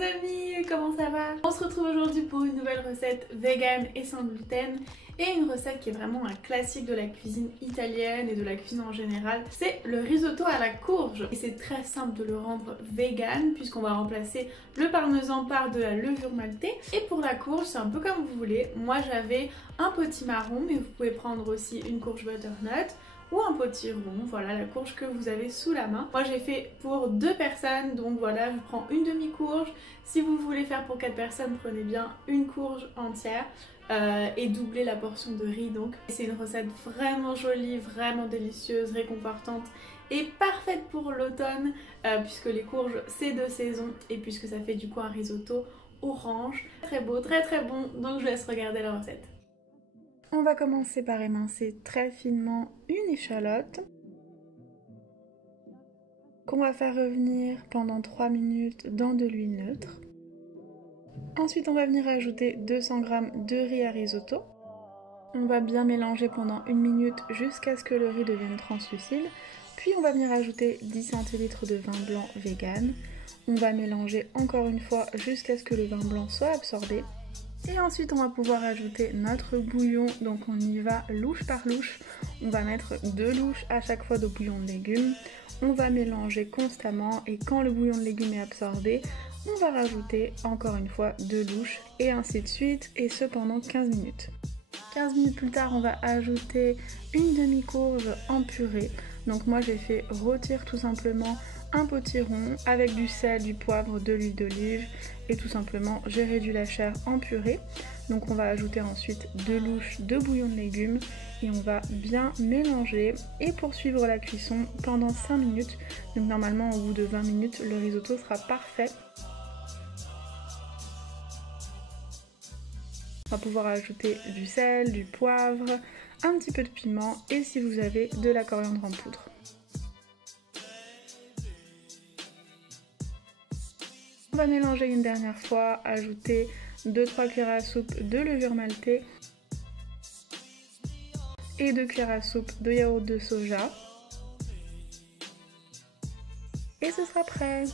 amis, comment ça va? On se retrouve aujourd'hui pour une nouvelle recette vegan et sans gluten et une recette qui est vraiment un classique de la cuisine italienne et de la cuisine en général. C'est le risotto à la courge et c'est très simple de le rendre vegan puisqu'on va remplacer le parmesan par de la levure maltée. Et pour la courge, c'est un peu comme vous voulez. Moi j'avais un potimarron, mais vous pouvez prendre aussi une courge butternut ou un potiron, voilà la courge que vous avez sous la main. Moi j'ai fait pour 2 personnes, donc voilà, je prends une demi-courge. Si vous voulez faire pour 4 personnes, prenez bien une courge entière et doublez la portion de riz donc. C'est une recette vraiment jolie, vraiment délicieuse, réconfortante et parfaite pour l'automne puisque les courges c'est de saison et puisque ça fait du coup un risotto orange. Très beau, très bon, donc je vous laisse regarder la recette. On va commencer par émincer très finement une échalote qu'on va faire revenir pendant 3 minutes dans de l'huile neutre. Ensuite on va venir ajouter 200 g de riz à risotto. On va bien mélanger pendant 1 minute jusqu'à ce que le riz devienne translucide. Puis on va venir ajouter 10 centilitres de vin blanc vegan. On va mélanger encore une fois jusqu'à ce que le vin blanc soit absorbé. Et ensuite on va pouvoir ajouter notre bouillon, donc on y va louche par louche. On va mettre 2 louches à chaque fois de bouillon de légumes. On va mélanger constamment et quand le bouillon de légumes est absorbé, on va rajouter encore une fois 2 louches et ainsi de suite, et ce pendant 15 minutes. 15 minutes plus tard, on va ajouter une demi-courge en purée. Donc moi j'ai fait rôtir tout simplement un potiron avec du sel, du poivre, de l'huile d'olive et tout simplement j'ai réduit la chair en purée. Donc on va ajouter ensuite 2 louches de bouillon de légumes et on va bien mélanger et poursuivre la cuisson pendant 5 minutes. Donc normalement au bout de 20 minutes le risotto sera parfait. On va pouvoir ajouter du sel, du poivre, un petit peu de piment et si vous avez de la coriandre en poudre. On va mélanger une dernière fois, ajouter 2-3 cuillères à soupe de levure maltée et 2 cuillères à soupe de yaourt de soja. Et ce sera prêt!